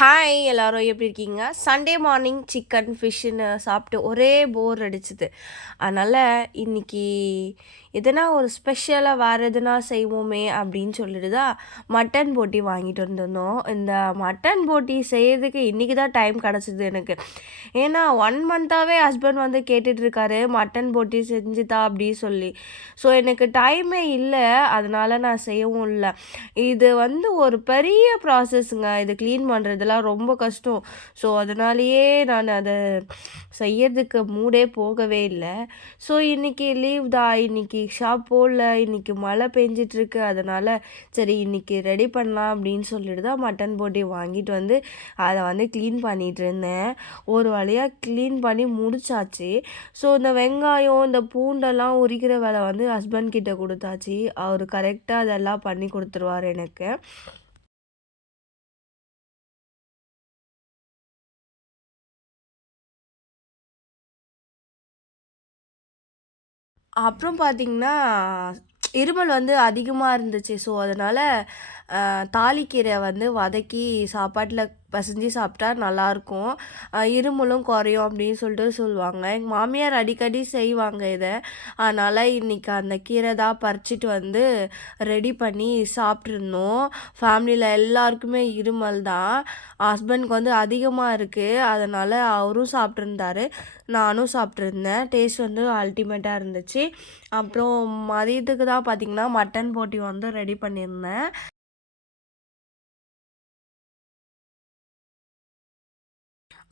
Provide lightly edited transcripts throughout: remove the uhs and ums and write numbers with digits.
Hi எல்லாரும் எப்படி இருக்கீங்க? சண்டே மார்னிங் சிக்கன் ஃபிஷ்ஷுன்னு சாப்பிட்டு ஒரே போர் அடிச்சுது. அதனால் இன்னைக்கு எதனா ஒரு ஸ்பெஷலாக வேறு எதுனா செய்வோமே அப்படின்னு சொல்லிட்டு தான் மட்டன் போட்டி வாங்கிட்டு வந்திருந்தோம். இந்த மட்டன் போட்டி செய்யறதுக்கு இன்றைக்கி தான் டைம் கிடச்சிது எனக்கு. ஏன்னா 1 மந்த்தாகவே ஹஸ்பண்ட் வந்து கேட்டுட்ருக்காரு மட்டன் போட்டி செஞ்சுதா அப்படி சொல்லி. ஸோ எனக்கு டைமே இல்லை, அதனால் நான் செய்யவும் இல்லை. இது வந்து ஒரு பெரிய ப்ராசஸ்ங்க. இது க்ளீன் பண்ணுறதுலாம் ரொம்ப கஷ்டம். ஸோ அதனாலேயே நான் அதை செய்யறதுக்கு மூடே போகவே இல்லை. ஸோ இன்றைக்கி லீவ் தான், இன்றைக்கி ஷாப் போடல, இன்றைக்கி மழை பெஞ்சிட்ருக்கு. அதனால் சரி இன்றைக்கி ரெடி பண்ணலாம் அப்படின்னு சொல்லிட்டு தான் மட்டன் போட்டி வாங்கிட்டு வந்து அதை வந்து க்ளீன் பண்ணிகிட்டு இருந்தேன். ஒரு வழியாக க்ளீன் பண்ணி முடிச்சாச்சு. ஸோ இந்த வெங்காயம் இந்த பூண்டெல்லாம் உரிக்கிற வேலை வந்து ஹஸ்பண்ட் கிட்ட கொடுத்தாச்சு. அவர் கரெக்டாக அதெல்லாம் பண்ணி கொடுத்துருவார் எனக்கு. அப்புறம் பார்த்தீங்கன்னா, இருமல் வந்து அதிகமாக இருந்துச்சு. ஸோ அதனால் தாளிக்கீரை வந்து வதக்கி சாப்பாட்டில் பெசஞ்சு சாப்பிட்டா நல்லாயிருக்கும். இருமலும் குறையும் அப்படின்னு சொல்லிட்டு சொல்லுவாங்க. எங்கள் மாமியார் அடிக்கடி செய்வாங்க இதை. அதனால் இன்றைக்கி அந்த கீரை தான் பறிச்சிட்டு வந்து ரெடி பண்ணி சாப்பிட்ருந்தோம். ஃபேமிலியில் எல்லாருக்குமே இருமல் தான். ஹஸ்பண்ட்க்கு வந்து அதிகமாக இருக்குது. அதனால் அவரும் சாப்பிட்ருந்தாரு, நானும் சாப்பிட்ருந்தேன். டேஸ்ட் வந்து அல்டிமேட்டாக இருந்துச்சு. அப்புறம் மதியத்துக்கு தான் பார்த்திங்கன்னா மட்டன் போட்டி வந்து ரெடி பண்ணியிருந்தேன்.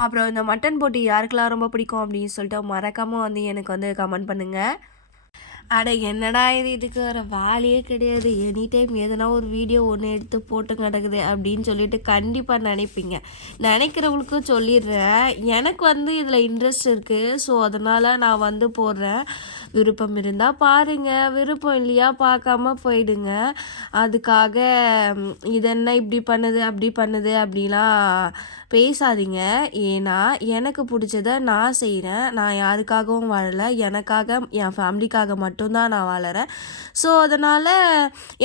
அப்புறம் இந்த மட்டன் போட்டி யாருக்கெல்லாம் ரொம்ப பிடிக்கும் அப்படின்னு சொல்லிட்டு மறக்காமல் வந்து எனக்கு வந்து கமெண்ட் பண்ணுங்கள். அட என்னடா இது, இதுக்கு வேறு வேலையே கிடையாது, எனி டைம் எதனா ஒரு வீடியோ ஒன்று எடுத்து போட்டு கிடக்குது அப்படின்னு சொல்லிட்டு கண்டிப்பாக நினைப்பீங்க. நினைக்கிறவங்களுக்கும் சொல்லிடுறேன், எனக்கு வந்து இதில் இன்ட்ரெஸ்ட் இருக்குது. ஸோ அதனால் நான் வந்து போடுறேன். விருப்பம் இருந்தால் பாருங்கள், விருப்பம் இல்லையா பார்க்காம போயிடுங்க. அதுக்காக இது என்ன இப்படி பண்ணுது அப்படி பண்ணுது அப்படிலாம் பேசாதீங்க. ஏன்னா எனக்கு பிடிச்சத நான் செய்கிறேன். நான் யாருக்காகவும் வாழலை, எனக்காக என் ஃபேமிலிக்காக மட்டும்தான் நான் வாழறேன். ஸோ அதனால்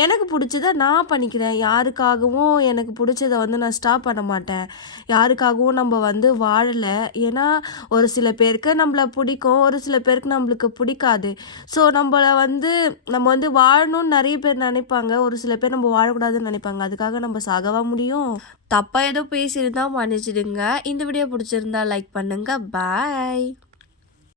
எனக்கு பிடிச்சத நான் பண்ணிக்கிறேன். யாருக்காகவும் எனக்கு பிடிச்சத வந்து நான் ஸ்டாப் பண்ண மாட்டேன். யாருக்காகவும் நம்ம வந்து வாழலை. ஏன்னா ஒரு சில பேருக்கு நம்மள பிடிக்கும், ஒரு சில பேருக்கு நம்மளுக்கு பிடிக்காது. ஸோ நம்ம வந்து வாழணும்னு நிறைய பேர் நினைப்பாங்க, ஒரு சில பேர் நம்ம வாழக்கூடாதுன்னு நினைப்பாங்க. அதுக்காக நம்ம சாகவா முடியும்? தப்பாக ஏதோ பேசியிருந்தா மன்னிச்சிடுங்க. இந்த வீடியோ பிடிச்சிருந்தா லைக் பண்ணுங்கள். பாய்.